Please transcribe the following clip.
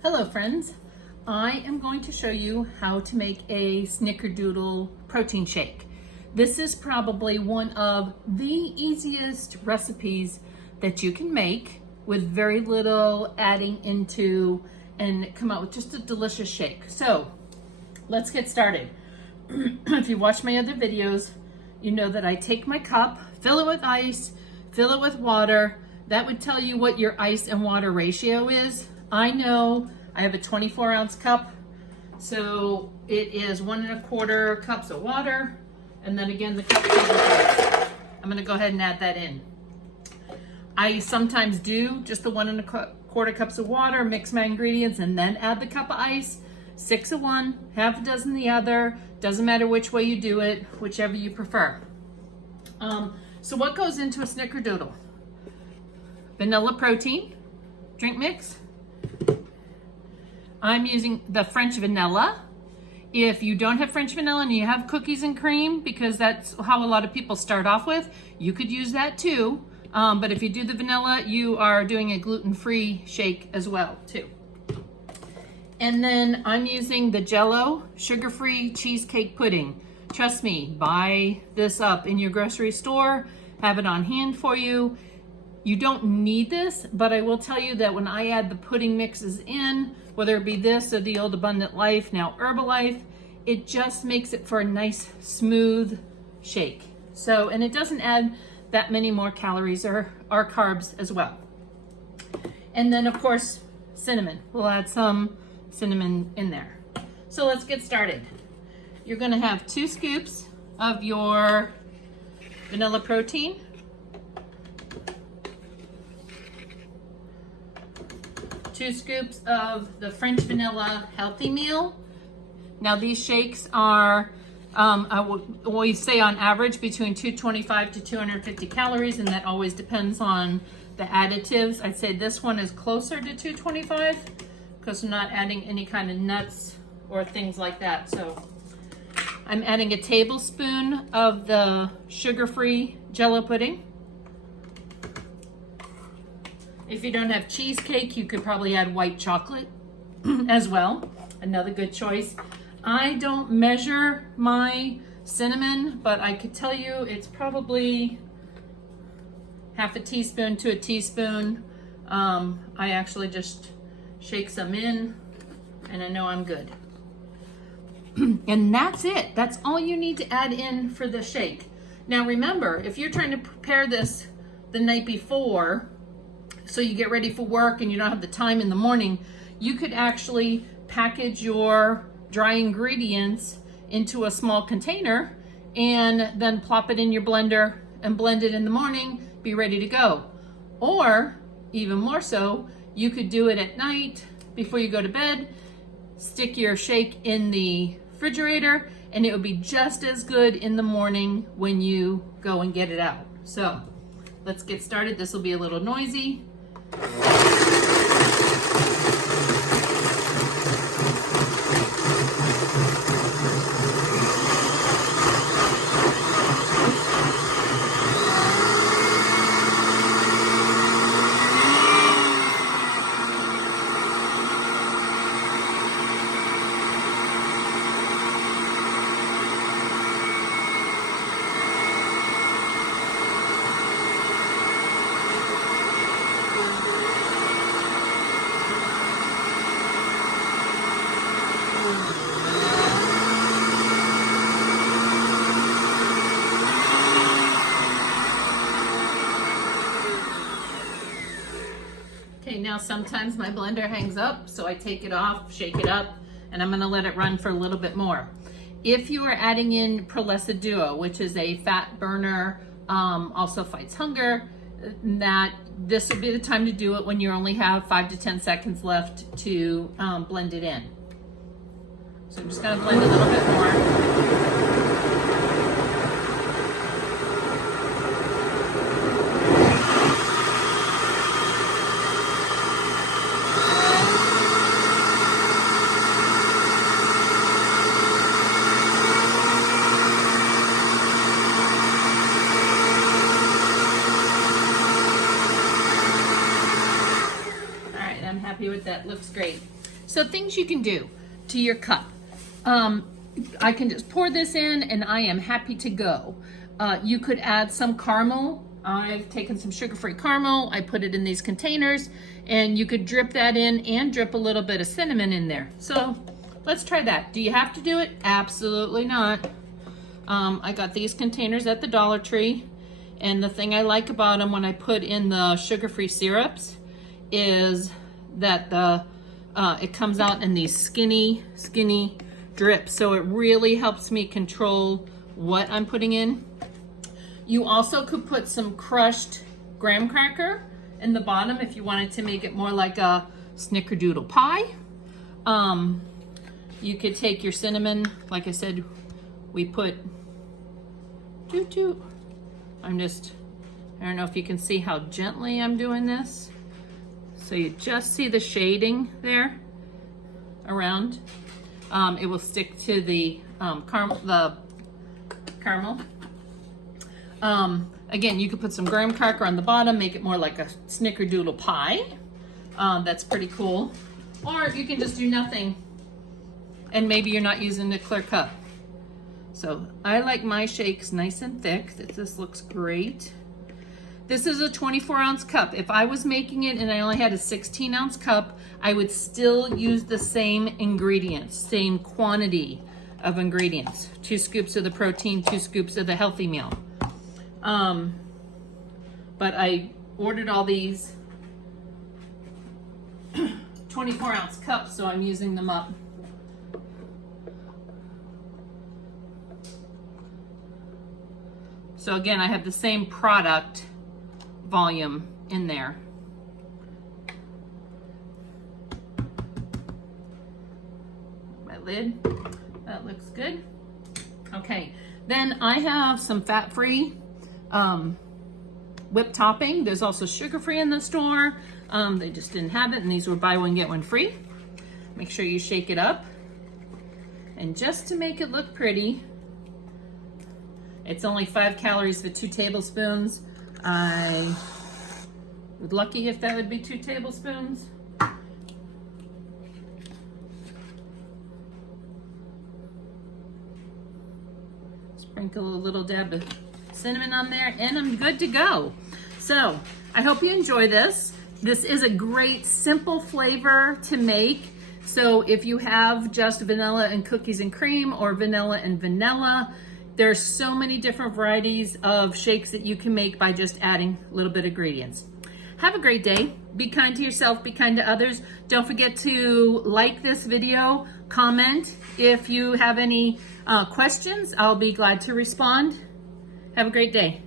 Hello friends, I am going to show you how to make a Snickerdoodle protein shake. This is probably one of the easiest recipes that you can make with very little adding into and come out with just a delicious shake. So let's get started. If you watch my other videos, you know that I take my cup, fill it with ice, fill it with water. That would tell you what your ice and water ratio is. I know I have a 24-ounce cup, so it is 1 1/4 cups of water, and then again the cup of ice. I'm gonna go ahead and add that in. I sometimes do just the 1 1/4 cups of water, mix my ingredients, and then add the cup of ice. 6 of one, half a dozen the other. Doesn't matter which way you do it, whichever you prefer. So what goes into a Snickerdoodle? Vanilla protein, drink mix. I'm using the French vanilla. If you don't have French vanilla and you have cookies and cream, because that's how a lot of people start off with, you could use that too. But if you do the vanilla, you are doing a gluten-free shake as well too. And then I'm using the Jell-O sugar-free cheesecake pudding. Trust me, buy this up in your grocery store, have it on hand for you. You don't need this, but I will tell you that when I add the pudding mixes in, whether it be this or the Old Abundant Life, now Herbalife, it just makes it for a nice, smooth shake. So, and it doesn't add that many more calories or carbs as well. And then of course, cinnamon. We'll add some cinnamon in there. So let's get started. You're gonna have 2 scoops of your vanilla protein. 2 scoops of the French vanilla healthy meal. Now these shakes are, I will always say on average between 225 to 250 calories, and that always depends on the additives. I'd say this one is closer to 225 because I'm not adding any kind of nuts or things like that. So I'm adding a tablespoon of the sugar-free Jell-O pudding. If you don't have cheesecake, you could probably add white chocolate as well. Another good choice. I don't measure my cinnamon, but I could tell you it's probably half a teaspoon to a teaspoon. I actually just shake some in, and I know I'm good. And that's it. That's all you need to add in for the shake. Now remember, if you're trying to prepare this the night before, so you get ready for work and you don't have the time in the morning, you could actually package your dry ingredients into a small container and then plop it in your blender and blend it in the morning, be ready to go. Or even more so, you could do it at night before you go to bed, stick your shake in the refrigerator, and it would be just as good in the morning when you go and get it out. So let's get started. This will be a little noisy. Okay, now sometimes my blender hangs up, so I take it off, shake it up, and I'm gonna let it run for a little bit more. If you are adding in Prolessa Duo, which is a fat burner, also fights hunger, that this would be the time to do it when you only have 5 to 10 seconds left to blend it in. So I'm just gonna blend a little bit more. happy with that. Looks great. So things you can do to your cup. I can just pour this in and I am happy to go. You could add some caramel. I've taken some sugar-free caramel, I put it in these containers, and you could drip that in and drip a little bit of cinnamon in there. So let's try that. Do you have to do it? Absolutely not. I got these containers at the Dollar Tree, and the thing I like about them when I put in the sugar-free syrups is that it comes out in these skinny drips, so it really helps me control what I'm putting in. You also could put some crushed graham cracker in the bottom if you wanted to make it more like a Snickerdoodle pie. You could take your cinnamon, like I said, we put I don't know if you can see how gently I'm doing this. So you just see the shading there around. It will stick to the caramel. Again, you could put some graham cracker on the bottom, make it more like a Snickerdoodle pie. That's pretty cool. Or you can just do nothing, and maybe you're not using a clear cup. So I like my shakes nice and thick. This looks great. This is a 24-ounce cup. If I was making it and I only had a 16-ounce cup, I would still use the same ingredients, same quantity of ingredients. 2 scoops of the protein, 2 scoops of the healthy meal. But I ordered all these 24-ounce cups, so I'm using them up. So again, I have the same product volume in there. My lid, that looks good. Okay, then I have some fat-free whipped topping. There's also sugar-free in the store. They just didn't have it, and these were buy one, get one free. Make sure you shake it up. And just to make it look pretty, it's only 5 calories for 2 tablespoons. I would lucky if that would be 2 tablespoons. Sprinkle a little dab of cinnamon on there, and I'm good to go. So I hope you enjoy this. This is a great simple flavor to make. So if you have just vanilla and cookies and cream or vanilla and vanilla, there's so many different varieties of shakes that you can make by just adding a little bit of ingredients. Have a great day. Be kind to yourself, be kind to others. Don't forget to like this video, comment. If you have any questions, I'll be glad to respond. Have a great day.